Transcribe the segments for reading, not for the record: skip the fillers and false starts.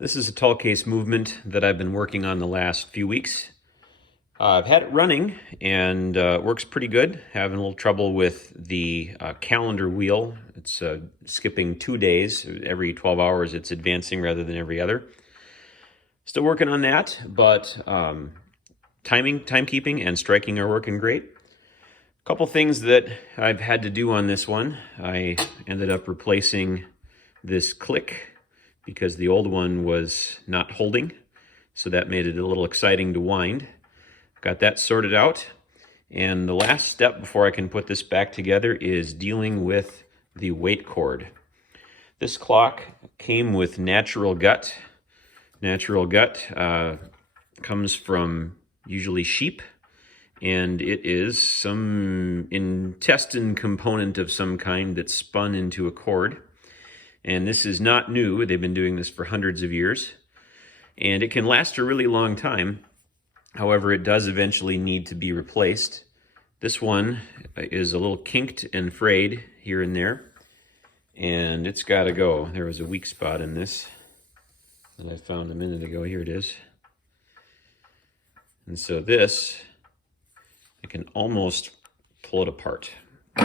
This is a tall case movement that I've been working on the last few weeks. I've had it running and it works pretty good. Having a little trouble with the calendar wheel. It's skipping 2 days. Every 12 hours it's advancing rather than every other. Still working on that, but timekeeping and striking are working great. A couple things that I've had to do on this one. I ended up replacing this click because the old one was not holding, so that made it a little exciting to wind. Got that sorted out, and the last step before I can put this back together is dealing with the weight cord. This clock came with natural gut. Natural gut comes from usually sheep, and it is some intestine component of some kind that's spun into a cord. And this is not new. They've been doing this for hundreds of years. And it can last a really long time. However, it does eventually need to be replaced. This one is a little kinked and frayed here and there. And it's got to go. There was a weak spot in this that I found a minute ago. Here it is. And so this, I can almost pull it apart.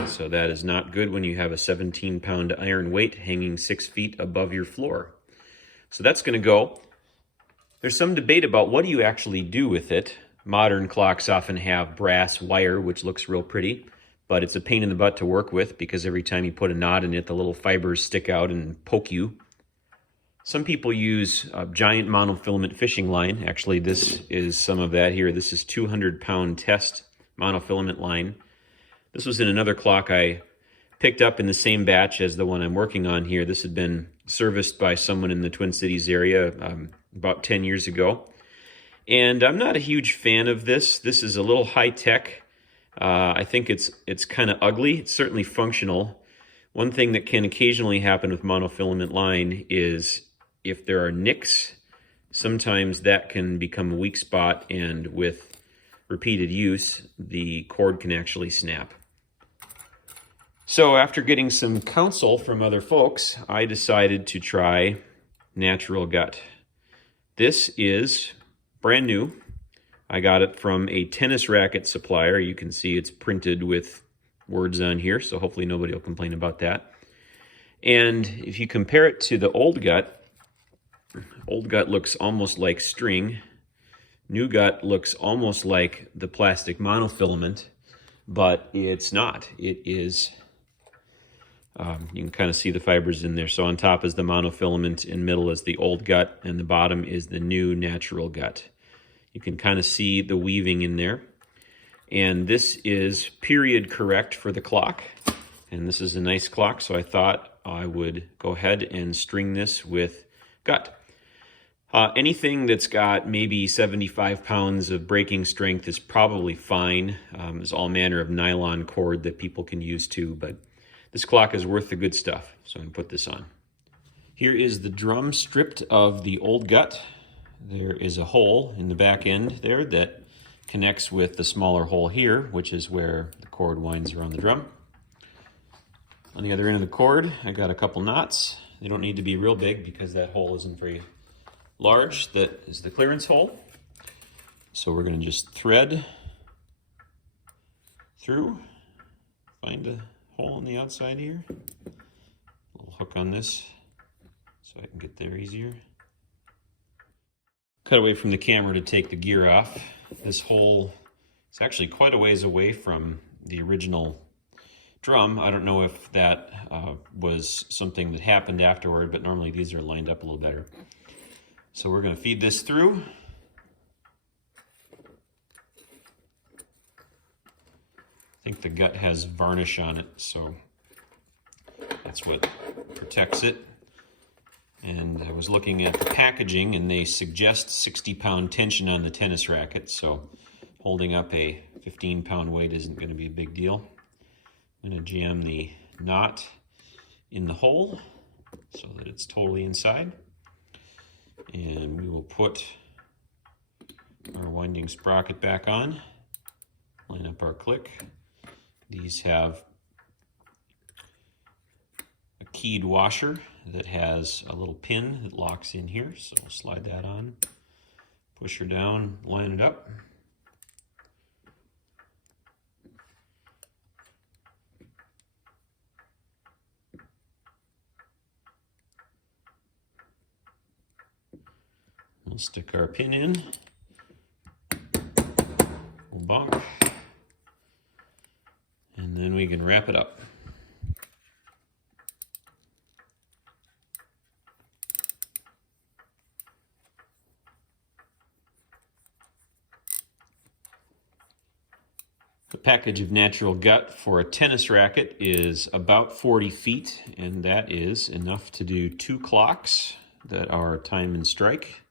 So that is not good when you have a 17-pound iron weight hanging 6 feet above your floor. So that's going to go. There's some debate about what do you actually do with it. Modern clocks often have brass wire, which looks real pretty, but it's a pain in the butt to work with because every time you put a knot in it, the little fibers stick out and poke you. Some people use a giant monofilament fishing line. Actually, this is some of that here. This is 200-pound test monofilament line. This was in another clock I picked up in the same batch as the one I'm working on here. This had been serviced by someone in the Twin Cities area about 10 years ago. And I'm not a huge fan of this. This is a little high-tech. I think it's kind of ugly. It's certainly functional. One thing that can occasionally happen with monofilament line is if there are nicks, sometimes that can become a weak spot, and with repeated use, the cord can actually snap. So after getting some counsel from other folks, I decided to try natural gut. This is brand new. I got it from a tennis racket supplier. You can see it's printed with words on here, so hopefully nobody will complain about that. And if you compare it to the old gut looks almost like string. New gut looks almost like the plastic monofilament, but it's not. It is, you can kind of see the fibers in there. So on top is the monofilament, in middle is the old gut, and the bottom is the new natural gut. You can kind of see the weaving in there. And this is period correct for the clock. And this is a nice clock, so I thought I would go ahead and string this with gut. Anything that's got maybe 75 pounds of breaking strength is probably fine. There's all manner of nylon cord that people can use too, but this clock is worth the good stuff, so I'm going to put this on. Here is the drum stripped of the old gut. There is a hole in the back end there that connects with the smaller hole here, which is where the cord winds around the drum. On the other end of the cord, I got a couple knots. They don't need to be real big because that hole isn't very large. That is the clearance hole. So we're going to just thread through, find a hole on the outside here, a little hook on this so I can get there easier. Cut away from the camera to take the gear off. This hole is actually quite a ways away from the original drum. I don't know if that was something that happened afterward, but normally these are lined up a little better. So we're going to feed this through. I think the gut has varnish on it, so that's what protects it. And I was looking at the packaging, and they suggest 60-pound tension on the tennis racket, so holding up a 15-pound weight isn't going to be a big deal. I'm going to jam the knot in the hole so that it's totally inside. And we will put our winding sprocket back on, line up our click. These have a keyed washer that has a little pin that locks in here. So we'll slide that on, push her down, line it up. We'll stick our pin in, we'll bump, and then we can wrap it up. The package of natural gut for a tennis racket is about 40 feet, and that is enough to do 2 clocks that are time and strike.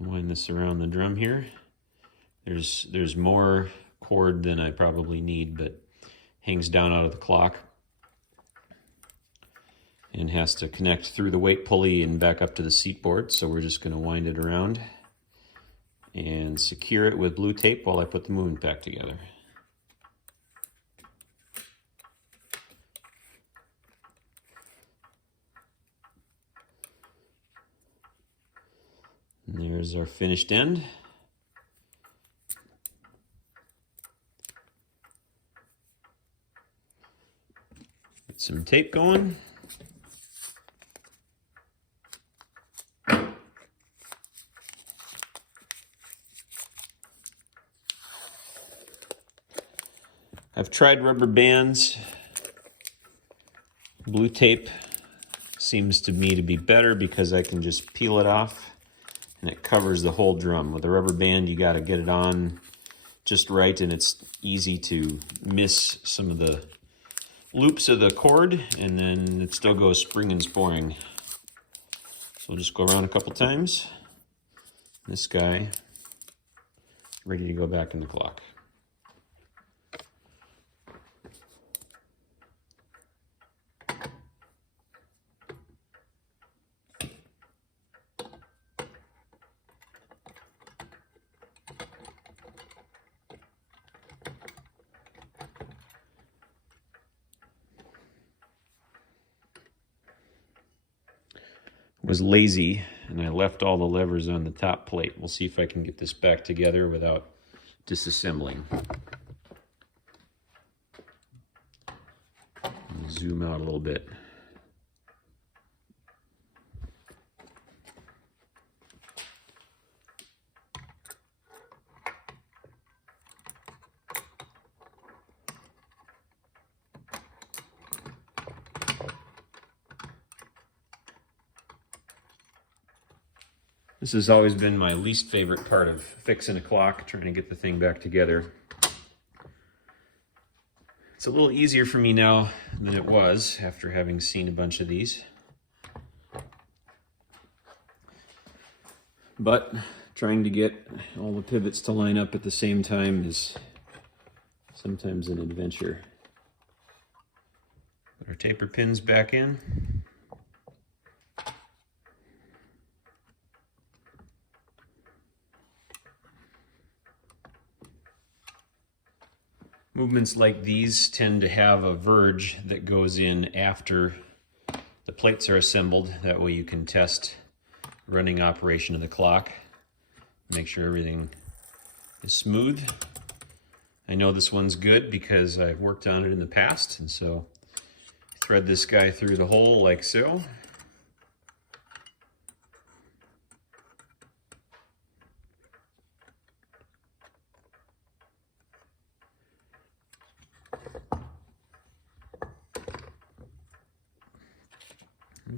Wind this around the drum here. There's more cord than I probably need, but hangs down out of the clock and has to connect through the weight pulley and back up to the seat board. So we're just going to wind it around and secure it with blue tape while I put the movement pack together. And there's our finished end. Get some tape going. I've tried rubber bands. Blue tape seems to me to be better because I can just peel it off and it covers the whole drum. With a rubber band, you got to get it on just right, and it's easy to miss some of the loops of the cord, and then it still goes spring and sporing. So we'll just go around a couple times. This guy ready to go back in the clock. Was lazy and I left all the levers on the top plate. We'll see if I can get this back together without disassembling. Zoom out a little bit. This has always been my least favorite part of fixing a clock, trying to get the thing back together. It's a little easier for me now than it was after having seen a bunch of these. But trying to get all the pivots to line up at the same time is sometimes an adventure. Put our taper pins back in. Movements like these tend to have a verge that goes in after the plates are assembled. That way you can test running operation of the clock. Make sure everything is smooth. I know this one's good because I've worked on it in the past, and so thread this guy through the hole like so.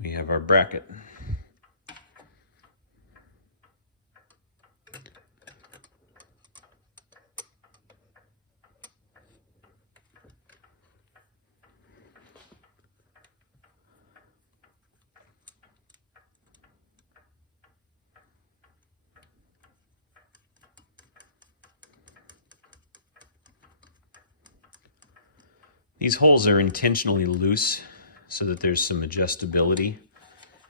We have our bracket. These holes are intentionally loose so that there's some adjustability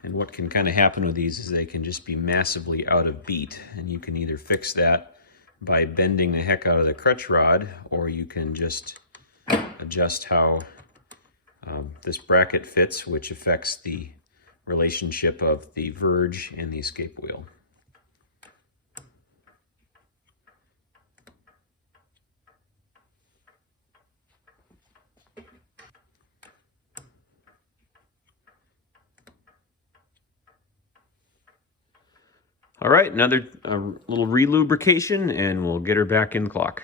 And what can kind of happen with these is they can just be massively out of beat, and you can either fix that by bending the heck out of the crutch rod, or you can just adjust how this bracket fits, which affects the relationship of the verge and the escape wheel. All right, another little relubrication, and we'll get her back in the clock.